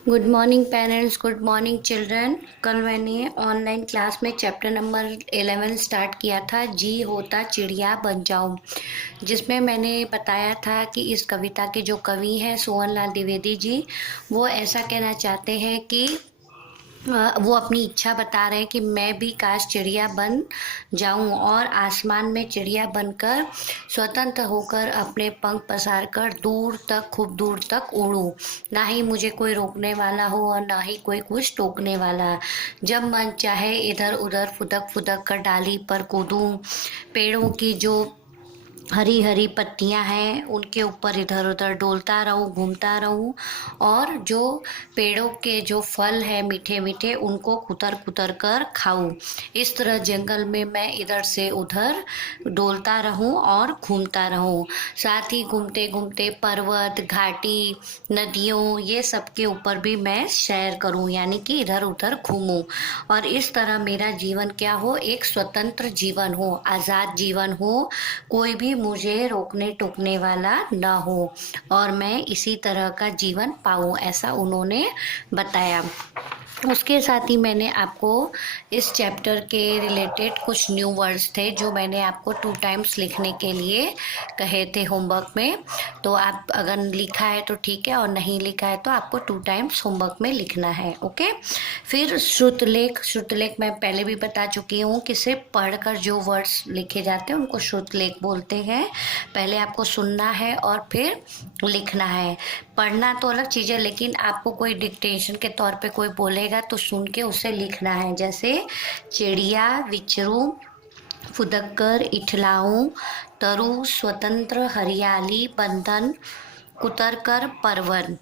Good morning parents, good morning children. कल मैंने online class में चैप्टर नंबर 11 स्टार्ट किया था, जी होता चिड़िया बन जाऊं, जिसमें मैंने बताया था कि इस कविता के जो कवि हैं सोहन लाल द्विवेदी जी, वो ऐसा कहना चाहते हैं कि वो अपनी इच्छा बता रहे हैं कि मैं भी काश चिड़िया बन जाऊं और आसमान में चिड़िया बनकर स्वतंत्र होकर अपने पंख पसार कर दूर तक, खूब दूर तक उड़ूं। ना ही मुझे कोई रोकने वाला हो और ना ही कोई कुछ टोकने वाला। जब मन चाहे इधर उधर फुदक फुदक कर डाली पर कूदूं। पेड़ों की जो हरी हरी पत्तियां हैं उनके ऊपर इधर उधर डोलता रहूं, घूमता रहूं, और जो पेड़ों के जो फल है मीठे मीठे उनको कुतर कुतर कर खाऊं। इस तरह जंगल में मैं इधर से उधर डोलता रहूं और घूमता रहूं। साथ ही घूमते घूमते पर्वत, घाटी, नदियों, ये सब के ऊपर भी मैं सैर करूं, यानी कि इधर उधर घूमूं। और इस तरह मेरा जीवन क्या हो, एक स्वतंत्र जीवन हो, आज़ाद जीवन हो, कोई भी मुझे रोकने टोकने वाला ना हो और मैं इसी तरह का जीवन पाऊं, ऐसा उन्होंने बताया। उसके साथ ही मैंने आपको इस चैप्टर के रिलेटेड कुछ न्यू वर्ड्स थे जो मैंने आपको 2 टाइम्स लिखने के लिए कहे थे होमवर्क में। तो आप अगर लिखा है तो ठीक है, और नहीं लिखा है तो आपको 2 टाइम्स होमवर्क में लिखना है। ओके। फिर श्रुतलेख। श्रुतलेख मैं पहले भी बता चुकी हूँ कि सिर्फ पढ़कर जो वर्ड्स लिखे जाते हैं उनको श्रुतलेख बोलते हैं। पहले आपको सुनना है और फिर लिखना है। पढ़ना तो अलग चीज़ है, लेकिन आपको कोई डिक्टेशन के तौर पे कोई बोलेगा तो सुन के उसे लिखना है। जैसे चिड़िया विचरूं, फुदक कर इठलाऊं, तरु स्वतंत्र हरियाली बंधन, कुतर कर परवन।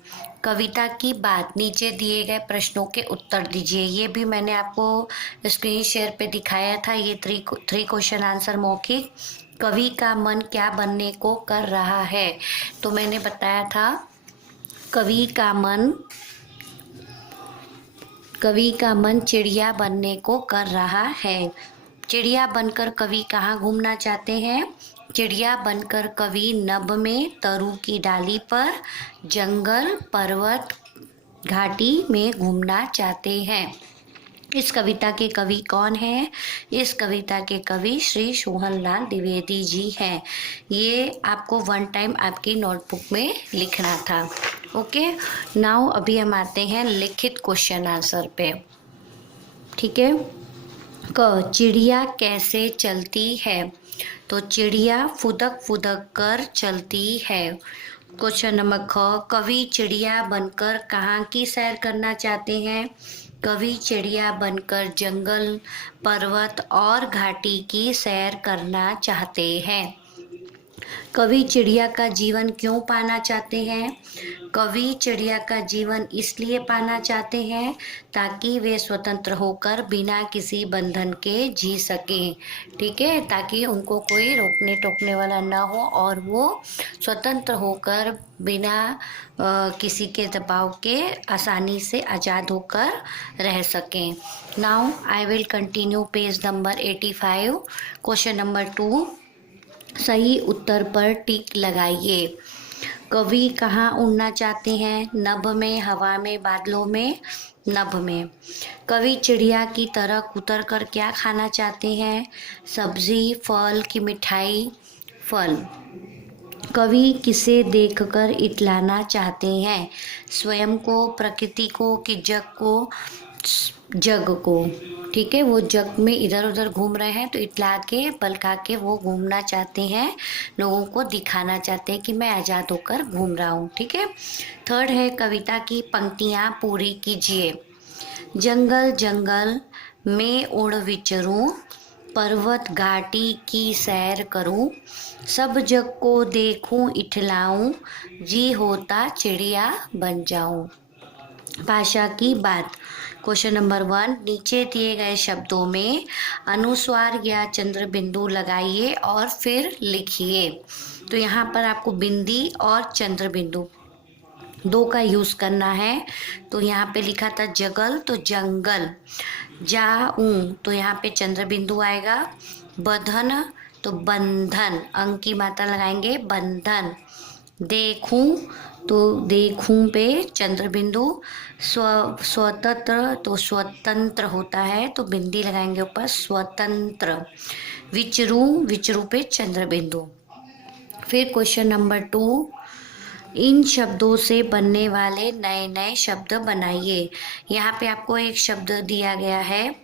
कविता की बात, नीचे दिए गए प्रश्नों के उत्तर दीजिए। ये भी मैंने आपको स्क्रीन शेयर पे दिखाया था। ये थ्री क्वेश्चन आंसर मौखिक। कवि का मन क्या बनने को कर रहा है, तो मैंने बताया था कवि का मन कवि का मन चिड़िया बनने को कर रहा है। चिड़िया बनकर कवि कहाँ घूमना चाहते हैं? चिड़िया बनकर कवि नभ में, तरू की डाली पर, जंगल, पर्वत, घाटी में घूमना चाहते हैं। इस कविता के कवि कौन हैं? इस कविता के कवि श्री सोहन लाल द्विवेदी जी हैं। ये आपको 1 टाइम आपकी नोटबुक में लिखना था। ओके। नाउ अभी हम आते हैं लिखित क्वेश्चन आंसर पे। ठीक है। क, चिड़िया कैसे चलती है? तो चिड़िया फुदक फुदक कर चलती है। क्वेश्चन नंबर ख, कवि चिड़िया बनकर कहाँ की सैर करना चाहते हैं? कवि चिड़िया बनकर जंगल, पर्वत और घाटी की सैर करना चाहते हैं। कवि चिड़िया का जीवन क्यों पाना चाहते हैं? कवि चिड़िया का जीवन इसलिए पाना चाहते हैं ताकि वे स्वतंत्र होकर बिना किसी बंधन के जी सकें। ठीक है, ताकि उनको कोई रोकने टोकने वाला ना हो और वो स्वतंत्र होकर बिना किसी के दबाव के आसानी से आज़ाद होकर रह सकें। Now I will continue page number 85। Question number 2, सही उत्तर पर टिक लगाइए। कवि कहाँ उड़ना चाहते हैं? नभ में, हवा में, बादलों में? नभ में। कवि चिड़िया की तरह कुतर कर क्या खाना चाहते हैं? सब्जी, फल की मिठाई? फल। कवि किसे देखकर इतलाना चाहते हैं? स्वयं को, प्रकृति को कि जग को? जग को। ठीक है, वो जग में इधर उधर घूम रहे हैं तो इतला के, बलका के वो घूमना चाहते हैं, लोगों को दिखाना चाहते हैं कि मैं आज़ाद होकर घूम रहा हूँ। ठीक है। थर्ड है, कविता की पंक्तियाँ पूरी कीजिए। जंगल जंगल में उड़ विचरूं, पर्वत घाटी की सैर करूं, सब जग को देखूं इठलाऊं, जी होता चिड़िया बन जाऊं। भाषा की बात। क्वेश्चन नंबर 1, नीचे दिए गए शब्दों में अनुस्वार या चंद्र बिंदु लगाइए और फिर लिखिए। तो यहाँ पर आपको बिंदी और चंद्र बिंदु दो का यूज करना है। तो यहाँ पे लिखा था जगल तो जंगल, जाऊं तो यहाँ पे चंद्र बिंदु आएगा, बंधन तो बंधन, अंक की मात्रा लगाएंगे बंधन, देखूं तो देखूं पे चंद्र बिंदु, स्वतंत्र तो स्वतंत्र होता है तो बिंदी लगाएंगे ऊपर स्वतंत्र। विचरू, विचरू पे चंद्र बिंदु। फिर क्वेश्चन नंबर 2, इन शब्दों से बनने वाले नए नए शब्द बनाइए। यहाँ पे आपको एक शब्द दिया गया है,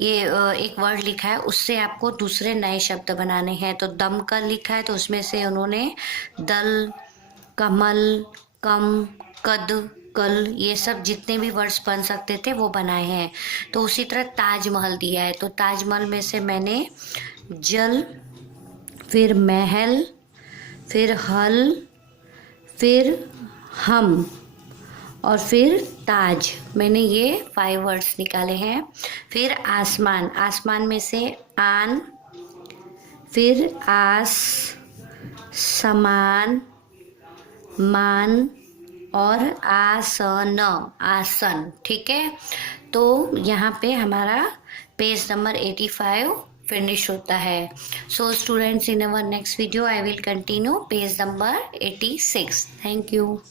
ये एक वर्ड लिखा है, उससे आपको दूसरे नए शब्द बनाने हैं। तो दमकल लिखा है तो उसमें से उन्होंने दल, कमल, कम, कद, कल, ये सब जितने भी वर्ड्स बन सकते थे वो बनाए हैं। तो उसी तरह ताजमहल दिया है तो ताजमहल में से मैंने जल, फिर महल, फिर हल, फिर हम और फिर ताज, मैंने ये 5 वर्ड्स निकाले हैं। फिर आसमान, आसमान में से आन, फिर आस, समान, मान और आसन, आसन। ठीक है, तो यहाँ पे हमारा पेज नंबर 85 फिनिश होता है। So students, in our next video I will continue page number 86। Thank you.